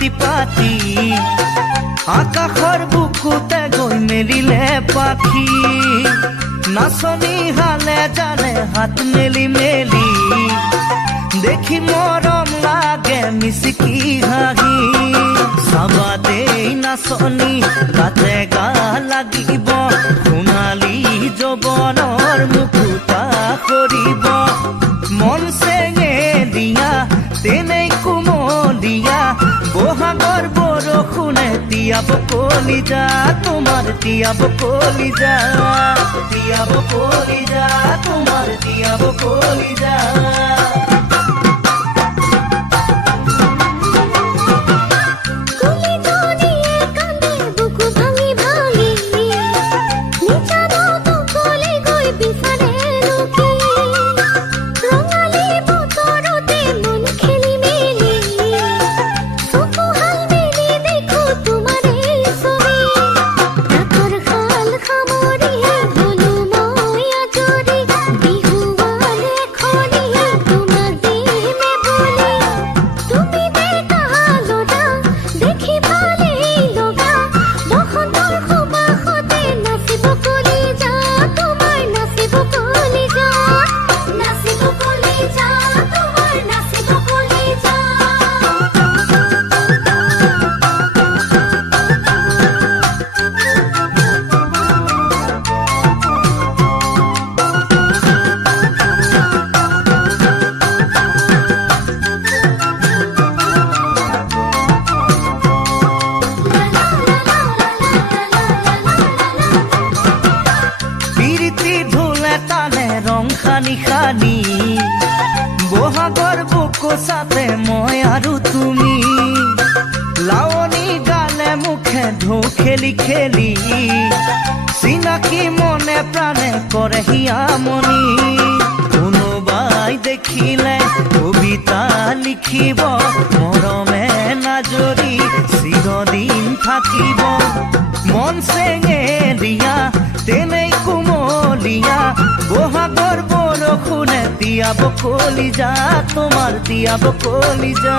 পাতি পাতি আকাশৰ বুকুতে গৈ মেলিলে পাখি নাচনি হালে জানে হাত মেলি মেলি দেখি মৰম লাগে মিচিকি হাঁহি চাবা দেই নাচনি গাতে গা লাগিব সোণালী যৌৱনৰ মুকুতা কৰিব মন চেঙে দিয়া তেনেই কুমলীয়া বহাগৰ বৰষুণে তিয়াব কলিজা তোমাৰ তিয়াব কলিজা তোমাৰ তিয়াব কলিজা খানি খানি বহাগৰ বুকু চাতে মই আৰু তুমি লাৱনী গালে মুখে ঢৌ খেলি খেলি চিনাকি মনে প্ৰাণে কৰে হিয়ামনি কোনোবাই দেখিলে কবিতা লিখিব মৰমে নাজৰি চিৰদিন থাকিব মন চেঙে দিয়া তেনেই কুমলীয়া বহাগৰ বৰষুণে তিয়াব কলিজা তোমাৰ তিয়াব কলিজা